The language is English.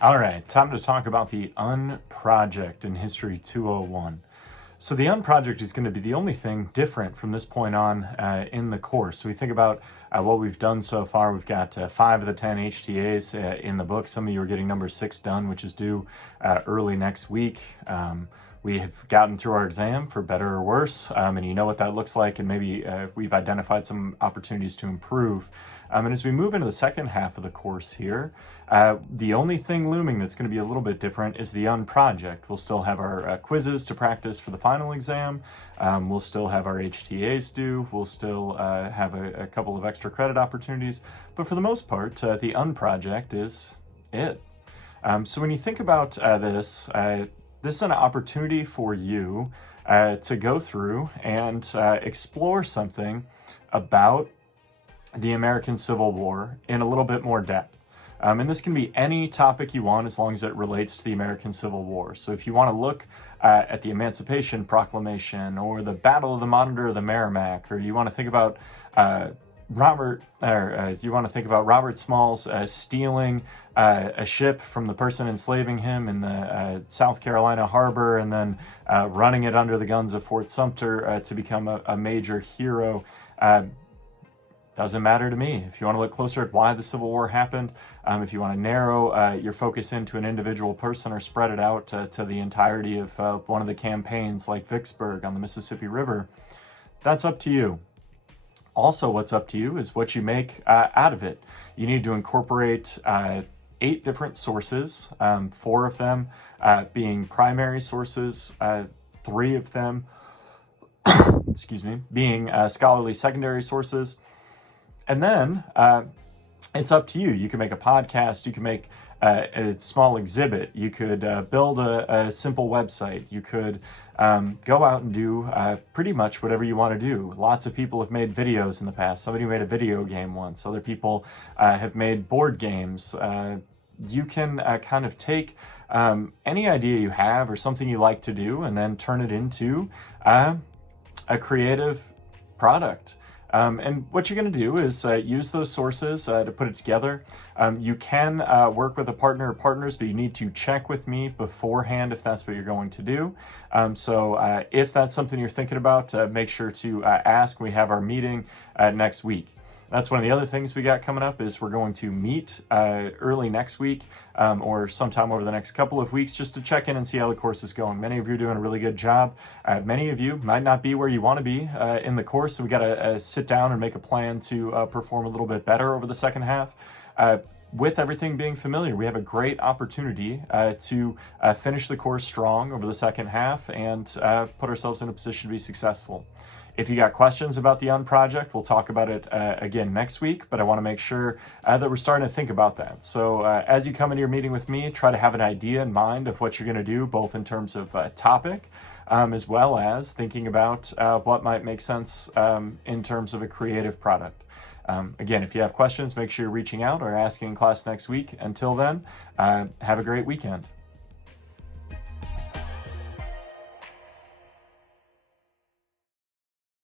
All right, time to talk about the Unproject in History 201. So the Unproject is going to be the only thing different from this point on in the course. So we think about what we've done so far. We've got 5 of the 10 HTAs in the book. Some of you are getting number 6 done, which is due early next week. We have gotten through our exam for better or worse, and you know what that looks like, and maybe we've identified some opportunities to improve. And as we move into the second half of the course here, the only thing looming that's going to be a little bit different is the Unproject. We'll still have our quizzes to practice for the final exam. We'll still have our HTAs due. We'll still have a couple of extra credit opportunities. But for the most part, the Unproject is it. So when you think about this is an opportunity for you to go through and explore something about the American Civil War in a little bit more depth. And this can be any topic you want as long as it relates to the American Civil War. So if you want to look at the Emancipation Proclamation or the Battle of the Monitor of the Merrimack, or you want to think about Robert Smalls stealing a ship from the person enslaving him in the South Carolina harbor and then running it under the guns of Fort Sumter to become a major hero. Doesn't matter to me. If you want to look closer at why the Civil War happened, if you want to narrow your focus into an individual person or spread it out to the entirety of one of the campaigns like Vicksburg on the Mississippi River, that's up to you. Also, what's up to you is what you make out of it. You need to incorporate 8 different sources, 4 of them being primary sources, 3 of them being scholarly secondary sources. And then it's up to you. You can make a podcast. You can make a small exhibit. You could build a simple website. You could go out and do pretty much whatever you want to do. Lots of people have made videos in the past. Somebody made a video game once. Other people have made board games. You can kind of take any idea you have or something you like to do and then turn it into a creative product. And what you're going to do is use those sources to put it together. You can work with a partner or partners, but you need to check with me beforehand if that's what you're going to do. So if that's something you're thinking about, make sure to ask. We have our meeting next week. That's one of the other things we got coming up is we're going to meet early next week or sometime over the next couple of weeks just to check in and see how the course is going. Many of you are doing a really good job. Many of you might not be where you want to be in the course, so we got to sit down and make a plan to perform a little bit better over the second half. With everything being familiar, we have a great opportunity to finish the course strong over the second half and put ourselves in a position to be successful. If you got questions about the Unproject, we'll talk about it again next week, but I want to make sure that we're starting to think about that. So as you come into your meeting with me, try to have an idea in mind of what you're going to do, both in terms of topic, as well as thinking about what might make sense in terms of a creative product. Again, if you have questions, make sure you're reaching out or asking in class next week. Until then, have a great weekend.